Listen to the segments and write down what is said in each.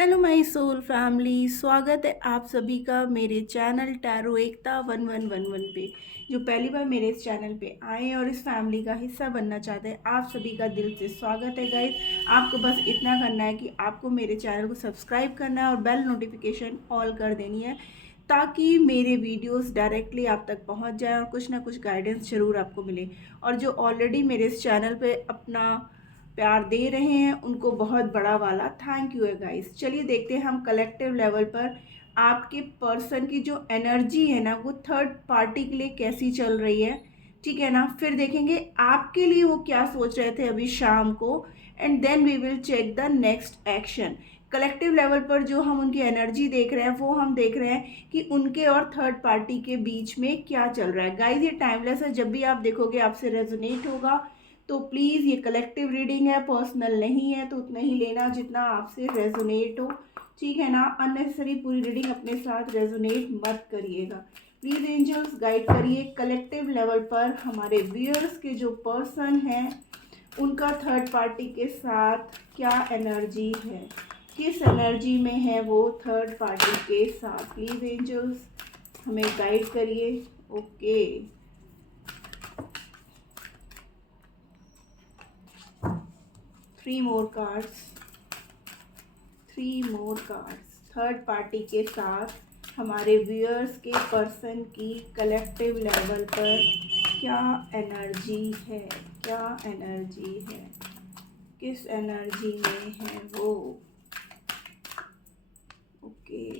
Hello my soul family, स्वागत है आप सभी का मेरे चैनल टैरो एकता 1111 पे। जो पहली बार मेरे इस चैनल पे आए हैं और इस फैमिली का हिस्सा बनना चाहते हैं, आप सभी का दिल से स्वागत है गाइस। आपको बस इतना करना है कि आपको मेरे चैनल को सब्सक्राइब करना है और बेल नोटिफिकेशन ऑल कर देनी है, ताकि मेरे वीडियोस डायरेक्टली आप तक पहुंच जाए और कुछ ना कुछ गाइडेंस ज़रूर आपको मिले। और जो ऑलरेडी मेरे इस चैनल पे अपना प्यार दे रहे हैं उनको बहुत बड़ा वाला थैंक यू है गाइस। चलिए देखते हैं हम कलेक्टिव लेवल पर आपके पर्सन की जो एनर्जी है ना, वो थर्ड पार्टी के लिए कैसी चल रही है। ठीक है ना, फिर देखेंगे आपके लिए वो क्या सोच रहे थे अभी शाम को, and then we will check the next action. Collective level पर जो हम उनकी एनर्जी देख रहे हैं, वो हम देख रहे हैं कि उनके और थर्ड पार्टी के बीच में क्या चल रहा है। गाइस ये टाइमलेस है, जब भी आप देखोगे आपसे रेजोनेट होगा। तो प्लीज़ ये कलेक्टिव रीडिंग है, पर्सनल नहीं है, तो उतना ही लेना जितना आपसे रेजोनेट हो। ठीक है ना, अननेसेसरी पूरी रीडिंग अपने साथ रेजोनेट मत करिएगा। प्लीज़ एंजल्स गाइड करिए कलेक्टिव लेवल पर हमारे व्यूअर्स के जो पर्सन हैं उनका थर्ड पार्टी के साथ क्या एनर्जी है, किस एनर्जी में है वो थर्ड पार्टी के साथ। प्लीज़ एंजल्स हमें गाइड करिए। Okay, 3 more cards, 3 more cards। Third party के साथ हमारे व्यूअर्स के पर्सन की कलेक्टिव लेवल पर क्या एनर्जी है, क्या एनर्जी है, किस एनर्जी में है वो। ओके,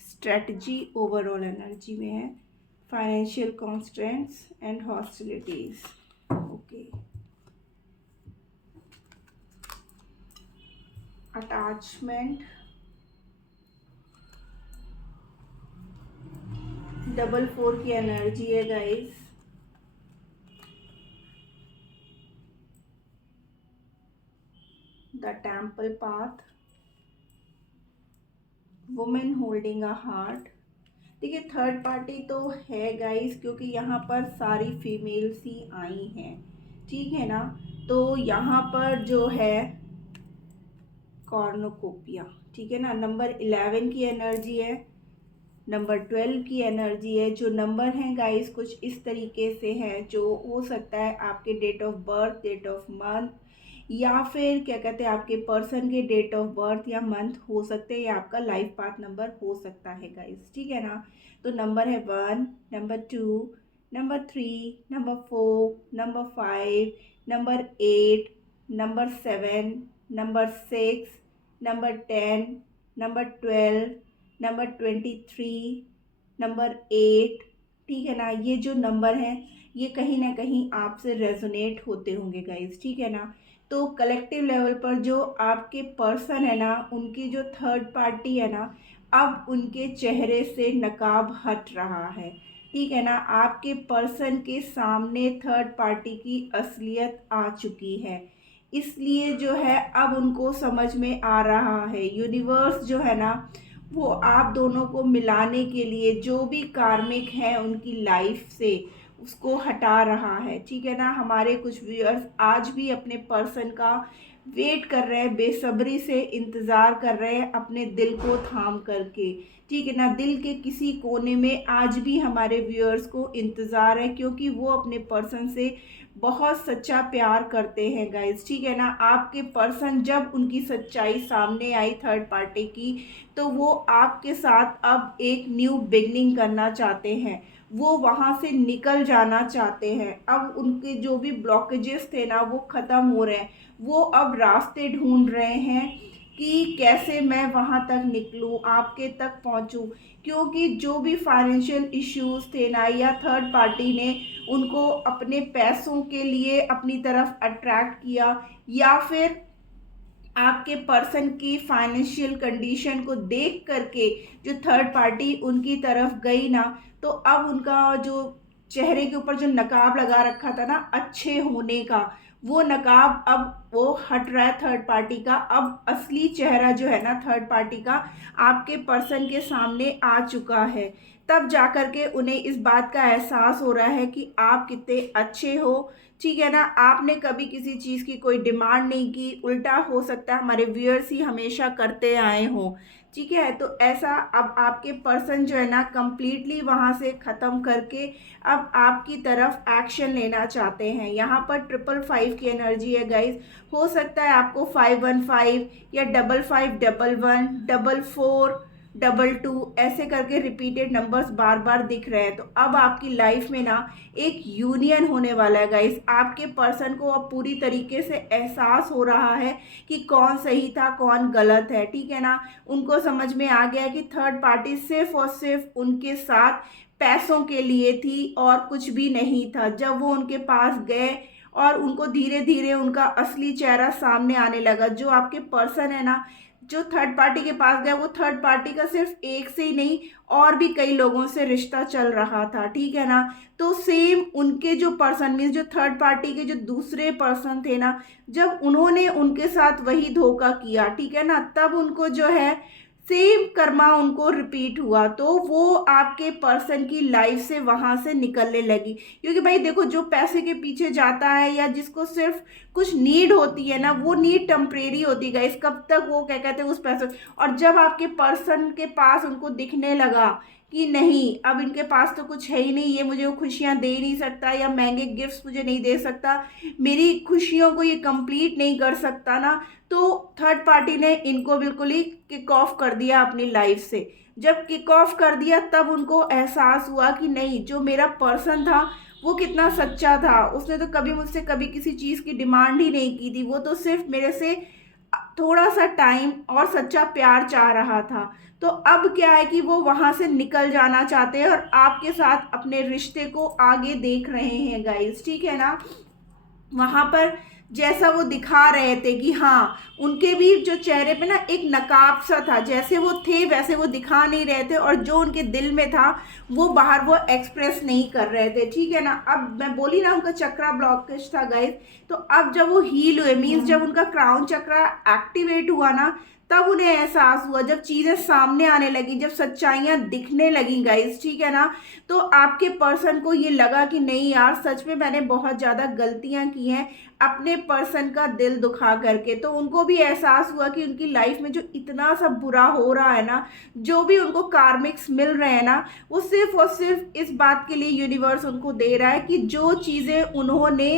स्ट्रेटजी ओवरऑल एनर्जी में है, financial constraints and hostilities. Okay, attachment, double 4 की एनर्जी है guys. The temple path, women holding a heart. देखिए थर्ड पार्टी तो है गाइस, क्योंकि यहाँ पर सारी फीमेल्स ही आई हैं। ठीक है ना, तो यहाँ पर जो है कॉर्नोकोपिया, ठीक है ना, नंबर 11 की एनर्जी है, नंबर 12 की एनर्जी है। जो नंबर हैं गाइस कुछ इस तरीके से हैं, जो हो सकता है आपके date of birth, date of month, या फिर क्या कहते हैं आपके पर्सन के डेट ऑफ बर्थ या मंथ हो सकते हैं, या आपका लाइफ पाथ नंबर हो सकता है गाइस। ठीक है ना, तो नंबर है 1, number 2, number 3, number 4, number 5, number 8, number 7, number 6, number 10, number 12, number 23, number 8। ठीक है ना, ये जो नंबर हैं ये कहीं ना कहीं आपसे रेजोनेट होते होंगे गाइस। ठीक है ना, तो कलेक्टिव लेवल पर जो आपके पर्सन है ना, उनकी जो थर्ड पार्टी है ना, अब उनके चेहरे से नकाब हट रहा है। ठीक है ना, आपके पर्सन के सामने थर्ड पार्टी की असलियत आ चुकी है। इसलिए जो है अब उनको समझ में आ रहा है, यूनिवर्स जो है ना वो आप दोनों को मिलाने के लिए जो भी कार्मिक है उनकी लाइफ से उसको हटा रहा है। ठीक है ना, हमारे कुछ व्यूअर्स आज भी अपने पर्सन का वेट कर रहे हैं, बेसब्री से इंतज़ार कर रहे हैं अपने दिल को थाम करके। ठीक है ना, दिल के किसी कोने में आज भी हमारे व्यूअर्स को इंतज़ार है, क्योंकि वो अपने पर्सन से बहुत सच्चा प्यार करते हैं गाइस। ठीक है ना, आपके पर्सन जब उनकी सच्चाई सामने आई थर्ड पार्टी की, तो वो आपके साथ अब एक न्यू बिगनिंग करना चाहते हैं, वो वहाँ से निकल जाना चाहते हैं। अब उनके जो भी ब्लॉकेजेस थे ना वो ख़त्म हो रहे हैं, वो अब रास्ते ढूंढ रहे हैं कि कैसे मैं वहाँ तक निकलूँ, आपके तक पहुँचूँ। क्योंकि जो भी फाइनेंशियल इश्यूज थे ना, या थर्ड पार्टी ने उनको अपने पैसों के लिए अपनी तरफ अट्रैक्ट किया, या फिर आपके पर्सन की फाइनेंशियल कंडीशन को देख करके जो थर्ड पार्टी उनकी तरफ गई ना, तो अब उनका जो चेहरे के ऊपर जो नकाब लगा रखा था ना अच्छे होने का, वो नकाब अब वो हट रहा है थर्ड पार्टी का। अब असली चेहरा जो है ना थर्ड पार्टी का आपके पर्सन के सामने आ चुका है। तब जा कर के उन्हें इस बात का एहसास हो रहा है कि आप कितने अच्छे हो, ठीक है ना। आपने कभी किसी चीज़ की कोई डिमांड नहीं की, उल्टा हो सकता है हमारे व्यूअर्स ही हमेशा करते आए हों, ठीक है। तो ऐसा अब आपके पर्सन जो है ना कंप्लीटली वहाँ से ख़त्म करके अब आपकी तरफ एक्शन लेना चाहते हैं। यहाँ पर 555 की एनर्जी है गाइस। हो सकता है आपको 515 या 5511 4422 ऐसे करके रिपीटेड नंबर्स बार बार दिख रहे हैं। तो अब आपकी लाइफ में ना एक यूनियन होने वाला है गाइस। आपके पर्सन को अब पूरी तरीके से एहसास हो रहा है कि कौन सही था कौन गलत है, ठीक है ना। उनको समझ में आ गया कि थर्ड पार्टी सिर्फ और सिर्फ उनके साथ पैसों के लिए थी और कुछ भी नहीं था। जब वो उनके पास गए और उनको धीरे धीरे उनका असली चेहरा सामने आने लगा, जो आपके पर्सन है ना जो थर्ड पार्टी के पास गया, वो थर्ड पार्टी का सिर्फ एक से ही नहीं और भी कई लोगों से रिश्ता चल रहा था, ठीक है ना। तो सेम उनके जो पर्सन मीन्स जो थर्ड पार्टी के जो दूसरे पर्सन थे ना, जब उन्होंने उनके साथ वही धोखा किया, ठीक है ना, तब उनको जो है सेम कर्मा उनको रिपीट हुआ। तो वो आपके पर्सन की लाइफ से वहां से निकलने लगी। क्योंकि भाई देखो, जो पैसे के पीछे जाता है या जिसको सिर्फ कुछ नीड होती है ना, वो नीड टेम्परेरी होती है, इस कब तक वो क्या कहते हैं उस पैसे। और जब आपके पर्सन के पास उनको दिखने लगा कि नहीं अब इनके पास तो कुछ है ही नहीं, ये मुझे वो खुशियां दे नहीं सकता या महंगे गिफ्ट्स मुझे नहीं दे सकता, मेरी खुशियों को ये कंप्लीट नहीं कर सकता ना, तो थर्ड पार्टी ने इनको बिल्कुल ही किक ऑफ कर दिया अपनी लाइफ से। जब किक ऑफ कर दिया तब उनको एहसास हुआ कि नहीं, जो मेरा पर्सन था वो कितना सच्चा था। उसने तो कभी मुझसे कभी किसी चीज़ की डिमांड ही नहीं की थी, वो तो सिर्फ मेरे से थोड़ा सा टाइम और सच्चा प्यार चाह रहा था। तो अब क्या है कि वो वहां से निकल जाना चाहते हैं और आपके साथ अपने रिश्ते को आगे देख रहे हैं गाइस, ठीक है ना। वहां पर जैसा वो दिखा रहे थे कि हाँ, उनके भी जो चेहरे पे ना एक नकाब सा था, जैसे वो थे वैसे वो दिखा नहीं रहे थे और जो उनके दिल में था वो बाहर वो एक्सप्रेस नहीं कर रहे थे, ठीक है ना। अब मैं बोली ना उनका चक्रा ब्लॉकेज था गाइस। तो अब जब वो हील हुए मीन्स जब उनका क्राउन चक्रा एक्टिवेट हुआ ना, तब उन्हें एहसास हुआ, जब चीजें सामने आने लगी, जब सच्चाइयां दिखने लगी गाइस, ठीक है ना। तो आपके पर्सन को ये लगा कि नहीं यार, सच में मैंने बहुत ज्यादा गलतियां की हैं अपने पर्सन का दिल दुखा करके। तो उनको भी एहसास हुआ कि उनकी लाइफ में जो इतना सब बुरा हो रहा है ना, जो भी उनको कार्मिक्स मिल रहे हैं ना, वो सिर्फ और सिर्फ इस बात के लिए यूनिवर्स उनको दे रहा है कि जो चीजें उन्होंने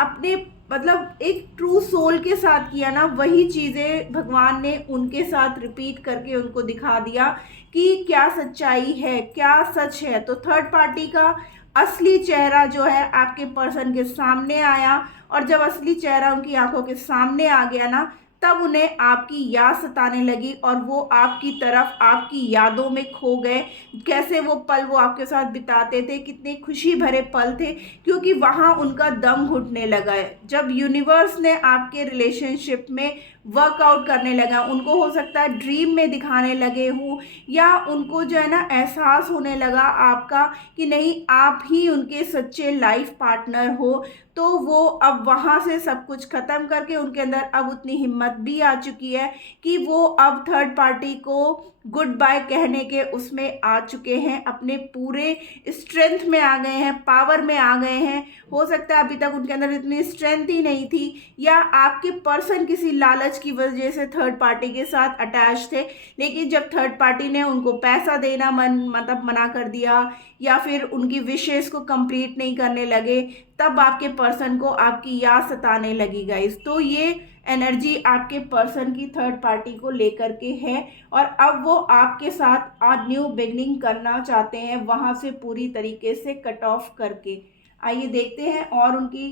अपने मतलब एक ट्रू सोल के साथ किया ना, वही चीज़ें भगवान ने उनके साथ रिपीट करके उनको दिखा दिया कि क्या सच्चाई है, क्या सच है। तो थर्ड पार्टी का असली चेहरा जो है आपके पर्सन के सामने आया और जब असली चेहरा उनकी आंखों के सामने आ गया ना, तब उन्हें आपकी याद सताने लगी और वो आपकी तरफ आपकी यादों में खो गए। कैसे वो पल वो आपके साथ बिताते थे, कितने खुशी भरे पल थे, क्योंकि वहाँ उनका दम घुटने लगा है। जब यूनिवर्स ने आपके रिलेशनशिप में वर्कआउट करने लगा, उनको हो सकता है ड्रीम में दिखाने लगे हो या उनको जो है ना एहसास होने लगा आपका कि नहीं आप ही उनके सच्चे लाइफ पार्टनर हो, तो वो अब वहाँ से सब कुछ ख़त्म करके उनके अंदर अब उतनी हिम्मत भी आ चुकी है कि वो अब थर्ड पार्टी को गुड बाय कहने के उसमें आ चुके हैं, अपने पूरे स्ट्रेंथ में आ गए हैं, पावर में आ गए हैं। हो सकता है अभी तक उनके अंदर इतनी स्ट्रेंथ ही नहीं थी या आपके पर्सन किसी लालच की वजह से थर्ड पार्टी के साथ अटैच थे, लेकिन जब थर्ड पार्टी ने उनको पैसा देना मना कर दिया या फिर उनकी विशेष को कंप्लीट नहीं करने लगे, तब आपके पर्सन को आपकी याद सताने लगी गाइस। तो ये एनर्जी आपके पर्सन की थर्ड पार्टी को लेकर के है और अब वो आपके साथ न्यू बिगनिंग करना चाहते हैं, वहां से पूरी तरीके से कट ऑफ करके। आइए देखते हैं और उनकी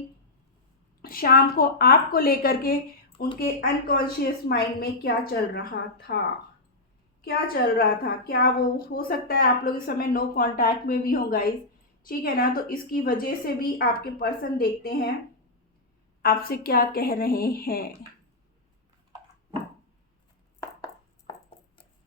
शाम को आपको लेकर के उनके अनकॉन्शियस माइंड में क्या चल रहा था, क्या चल रहा था। क्या वो हो सकता है आप लोग इस समय नो कांटेक्ट में भी हो गाइस, ठीक है ना। तो इसकी वजह से भी आपके पर्सन देखते हैं आपसे क्या कह रहे हैं।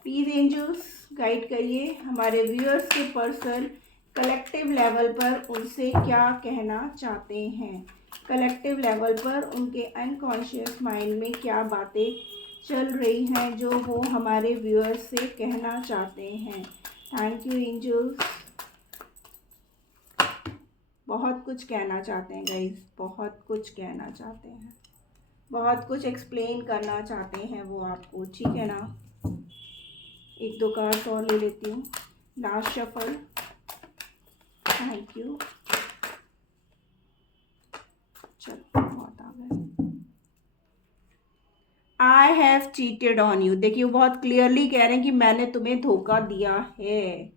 प्लीज एंजल्स गाइड करिए हमारे व्यूअर्स के पर्सन कलेक्टिव लेवल पर उनसे क्या कहना चाहते हैं, कलेक्टिव लेवल पर उनके अनकॉन्शियस माइंड में क्या बातें चल रही हैं जो वो हमारे व्यूअर्स से कहना चाहते हैं। Thank you angels. बहुत कुछ कहना चाहते हैं गाइस, बहुत कुछ कहना चाहते हैं, बहुत कुछ एक्सप्लेन करना चाहते हैं वो आपको, ठीक है ना। एक दो कार्ड्स और ले लेती हूँ, लास्ट शफल। Thank you. चलो बहुत आ गए। I have cheated on you. देखिए वो बहुत क्लियरली कह रहे हैं कि मैंने तुम्हें धोखा दिया है।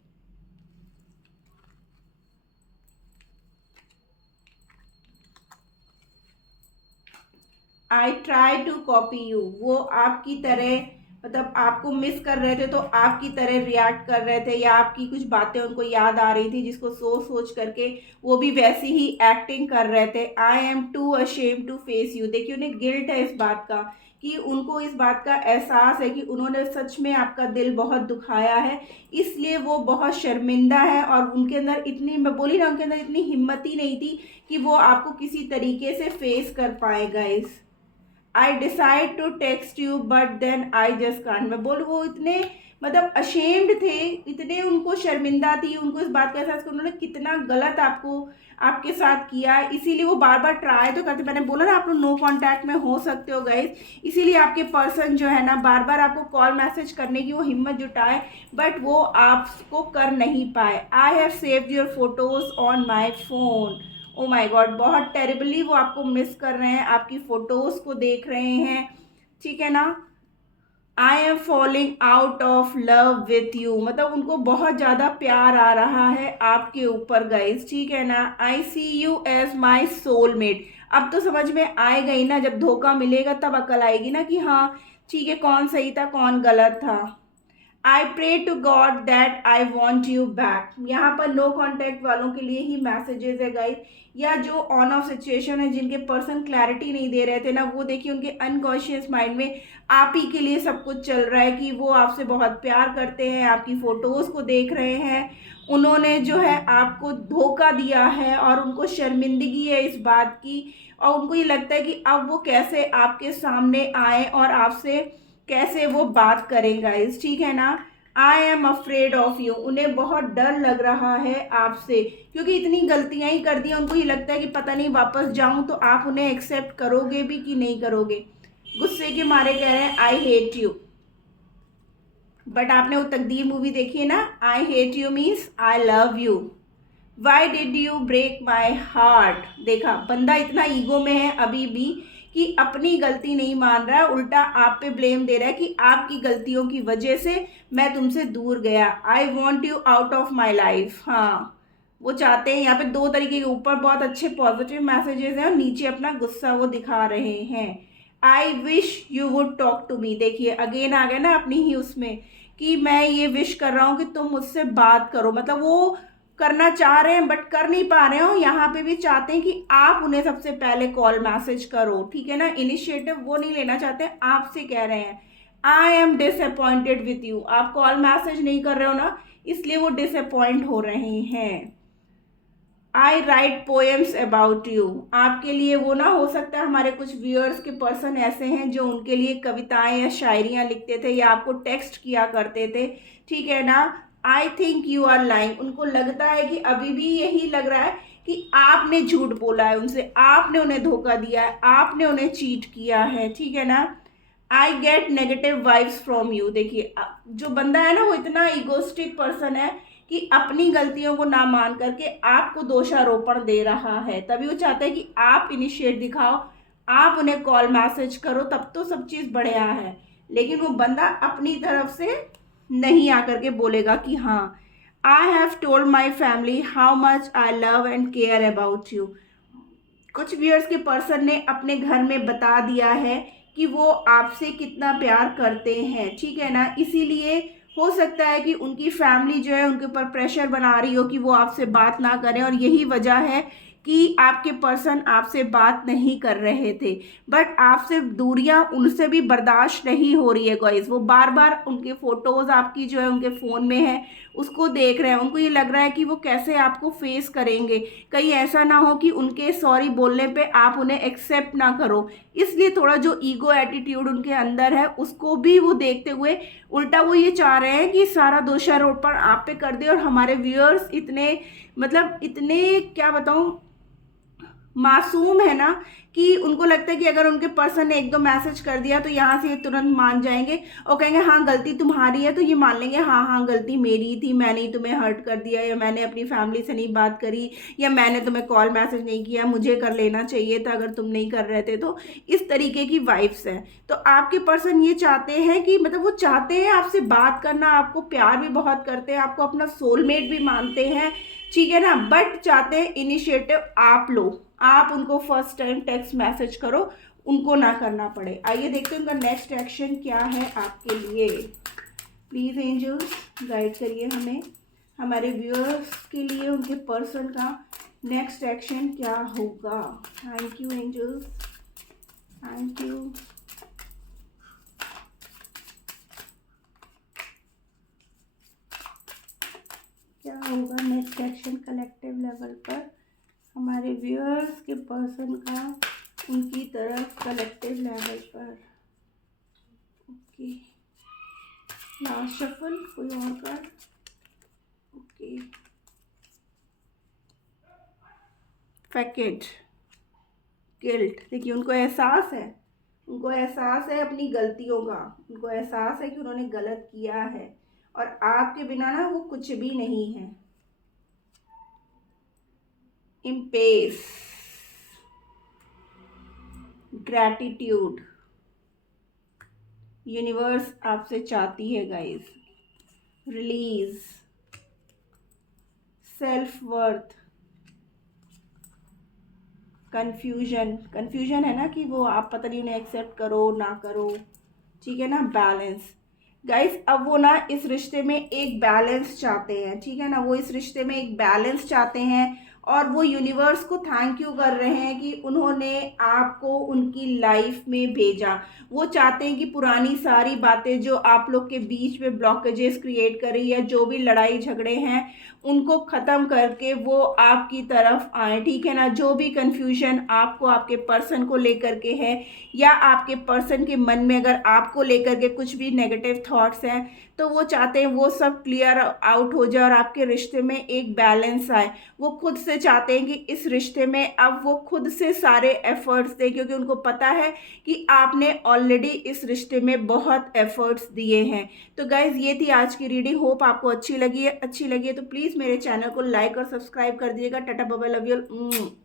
I try to copy you. वो आपकी तरह मतलब आपको मिस कर रहे थे तो आपकी तरह रिएक्ट कर रहे थे, या आपकी कुछ बातें उनको याद आ रही थी जिसको सोच सोच करके वो भी वैसी ही एक्टिंग कर रहे थे। I am too ashamed to face you. देखिए उन्हें गिल्ट है इस बात का, कि उनको इस बात का एहसास है कि उन्होंने सच में आपका दिल बहुत दुखाया है, इसलिए वो बहुत शर्मिंदा है। और उनके अंदर इतनी, मैं बोली ना, उनके अंदर इतनी हिम्मत ही नहीं थी कि वो आपको किसी तरीके से फेस कर पाए guys. I decide to text you but then I just can't. मैं बोल, वो इतने मतलब अशेम्ड थे, इतने उनको शर्मिंदा थी, उनको इस बात का एहसास कि उन्होंने कितना गलत आपको आपके साथ किया है, इसीलिए वो बार बार ट्राई तो करते। मैंने बोला ना आप लोग नो कांटेक्ट में हो सकते हो गाइस, इसीलिए आपके पर्सन जो है ना बार बार आपको कॉल मैसेज करने की वो हिम्मत जुटाए, बट वो आपको कर नहीं पाए। I have saved your photos on my phone. Oh my God, बहुत टेरिबली वो आपको मिस कर रहे हैं, आपकी फोटोज को देख रहे हैं, ठीक है ना। I am falling out of love with you. मतलब उनको बहुत ज़्यादा प्यार आ रहा है आपके ऊपर गाइस, ठीक है ना। आई सी यू एज माई सोलमेट। अब तो समझ में आए गई ना, जब धोखा मिलेगा तब अकल आएगी ना कि हाँ ठीक है, कौन सही था कौन गलत था। I pray to God that I want you back. यहाँ पर नो कॉन्टैक्ट वालों के लिए ही मैसेजेस है गाइस, या जो ऑन ऑफ सिचुएशन है, जिनके पर्सन क्लैरिटी नहीं दे रहे थे ना, वो देखिए उनके अनकॉन्शियस माइंड में आप ही के लिए सब कुछ चल रहा है, कि वो आपसे बहुत प्यार करते हैं, आपकी फ़ोटोज़ को देख रहे हैं, उन्होंने जो है आपको धोखा दिया है और उनको शर्मिंदगी है इस बात की, और उनको ये लगता है कि अब वो कैसे आपके सामने आए और आपसे कैसे वो बात करेगा इस, ठीक है ना। I am afraid of you. उन्हें बहुत डर लग रहा है आपसे, क्योंकि इतनी गलतियां ही कर दी हैं, उनको ये लगता है कि पता नहीं वापस जाऊं तो आप उन्हें एक्सेप्ट करोगे भी कि नहीं करोगे। गुस्से के मारे कह रहे हैं आई हेट यू। बट आपने वो तकदीर मूवी देखी है ना, I hate you means I love you. Why did you break my heart. देखा बंदा इतना ईगो में है अभी भी कि अपनी गलती नहीं मान रहा है, उल्टा आप पे ब्लेम दे रहा है कि आपकी गलतियों की वजह से मैं तुमसे दूर गया। आई want you out of my life. हाँ, वो चाहते हैं, यहाँ पे दो तरीके के, ऊपर बहुत अच्छे पॉजिटिव मैसेजेस हैं और नीचे अपना गुस्सा वो दिखा रहे हैं। I wish you would talk to me. देखिए अगेन आ गया ना अपनी ही उसमें, कि मैं ये विश कर रहा हूँ कि तुम मुझसे बात करो। मतलब वो करना चाह रहे हैं बट कर नहीं पा रहे हो, यहाँ पे भी चाहते हैं कि आप उन्हें सबसे पहले कॉल मैसेज करो, ठीक है ना। इनिशिएटिव वो नहीं लेना चाहते, आपसे कह रहे हैं I am disappointed with you. आप कॉल मैसेज नहीं कर रहे हो ना, इसलिए वो डिसअपॉइंट हो रहे हैं। आई राइट पोएम्स अबाउट यू। आपके लिए वो ना, हो सकता है हमारे कुछ व्यूअर्स के पर्सन ऐसे हैं जो उनके लिए कविताएं या शायरियां लिखते थे या आपको टेक्स्ट किया करते थे, ठीक है ना। I think you are lying. उनको लगता है कि अभी भी यही लग रहा है कि आपने झूठ बोला है उनसे, आपने उन्हें धोखा दिया है, आपने उन्हें चीट किया है, ठीक है ना। I get negative vibes from you. देखिए जो बंदा है ना वो इतना इगोस्टिक पर्सन है कि अपनी गलतियों को ना मान करके आपको दोषारोपण दे रहा है, तभी वो चाहता है कि आप इनिशिएट दिखाओ, आप उन्हें कॉल मैसेज करो, तब तो सब चीज़ बढ़िया है। लेकिन वो बंदा अपनी तरफ से नहीं आकर के बोलेगा कि हाँ I have told my family how much I love and care about you. कुछ व्यूअर्स के पर्सन ने अपने घर में बता दिया है कि वो आपसे कितना प्यार करते हैं, ठीक है ना। इसीलिए हो सकता है कि उनकी फैमिली जो है उनके ऊपर प्रेशर बना रही हो कि वो आपसे बात ना करें, और यही वजह है कि आपके पर्सन आपसे बात नहीं कर रहे थे, बट आपसे दूरियां उनसे भी बर्दाश्त नहीं हो रही है गाइस। वो बार बार उनके फोटोज आपकी जो है उनके फ़ोन में है, उसको देख रहे हैं। उनको ये लग रहा है कि वो कैसे आपको फेस करेंगे, कहीं ऐसा ना हो कि उनके सॉरी बोलने पे आप उन्हें एक्सेप्ट ना करो। इसलिए थोड़ा जो ईगो एटीट्यूड उनके अंदर है उसको भी वो देखते हुए उल्टा वो ये चाह रहे हैं कि सारा दोषारोपण पर आप पे कर दे। और हमारे व्यूअर्स इतने मतलब इतने क्या बताऊं मासूम है ना कि उनको लगता है कि अगर उनके पर्सन ने एक दो मैसेज कर दिया तो यहाँ से ये तुरंत मान जाएंगे और कहेंगे हाँ गलती तुम्हारी है, तो ये मान लेंगे हाँ हाँ गलती मेरी थी, मैंने ही तुम्हें हर्ट कर दिया, या मैंने अपनी फैमिली से नहीं बात करी, या मैंने तुम्हें कॉल मैसेज नहीं किया, मुझे कर लेना चाहिए था अगर तुम नहीं कर रहे थे। तो इस तरीके की वाइब्स हैं। तो आपके पर्सन ये चाहते हैं कि मतलब वो चाहते हैं आपसे बात करना, आपको प्यार भी बहुत करते हैं, आपको अपना सोलमेट भी मानते हैं, ठीक है ना, बट चाहते हैं इनिशिएटिव आप लो, आप उनको फर्स्ट टाइम टेक्स्ट मैसेज करो, उनको ना करना पड़े। आइए देखते हैं उनका नेक्स्ट एक्शन क्या है आपके लिए। प्लीज़ एंजल्स गाइड करिए हमें, हमारे व्यूअर्स के लिए उनके पर्सन का नेक्स्ट एक्शन क्या होगा। Thank you angels, thank you. क्या होगा नेक्स्ट एक्शन कलेक्टिव लेवल पर हमारे व्यूअर्स के पर्सन का उनकी तरफ कलेक्टिव लेवल पर। ओके, लास्ट शफल, कोई और कार्ड। Okay, facet, guilt. देखिए उनको एहसास है, उनको एहसास है अपनी गलतियों का, उनको एहसास है कि उन्होंने गलत किया है और आपके बिना ना वो कुछ भी नहीं है। इम्पेस, ग्रैटिट्यूड, यूनिवर्स आपसे चाहती है guys release, self worth, confusion, confusion है ना कि वो आप पता नहीं उन्हें एक्सेप्ट करो ना करो, ठीक है ना, बैलेंस। गाइस अब वो ना इस रिश्ते में एक बैलेंस चाहते हैं, ठीक है ना, वो इस रिश्ते में एक बैलेंस चाहते हैं और वो यूनिवर्स को थैंक यू कर रहे हैं कि उन्होंने आपको उनकी लाइफ में भेजा। वो चाहते हैं कि पुरानी सारी बातें जो आप लोग के बीच में ब्लॉकेजेस क्रिएट कर रही है, जो भी लड़ाई झगड़े हैं, उनको ख़त्म करके वो आपकी तरफ आए, ठीक है ना। जो भी कन्फ्यूजन आपको आपके पर्सन को लेकर के है या आपके पर्सन के मन में अगर आपको लेकर के कुछ भी नेगेटिव थॉट्स हैं तो वो चाहते हैं वो सब क्लियर आउट हो जाए और आपके रिश्ते में एक बैलेंस आए। वो खुद से चाहते हैं कि इस रिश्ते में अब वो खुद से सारे एफर्ट्स दें, क्योंकि उनको पता है कि आपने ऑलरेडी इस रिश्ते में बहुत एफर्ट्स दिए हैं। तो गाइज ये थी आज की रीडिंग, होप आपको अच्छी लगी है तो प्लीज़ मेरे चैनल को लाइक और सब्सक्राइब कर दीजिएगा। Tata bye bye, love you.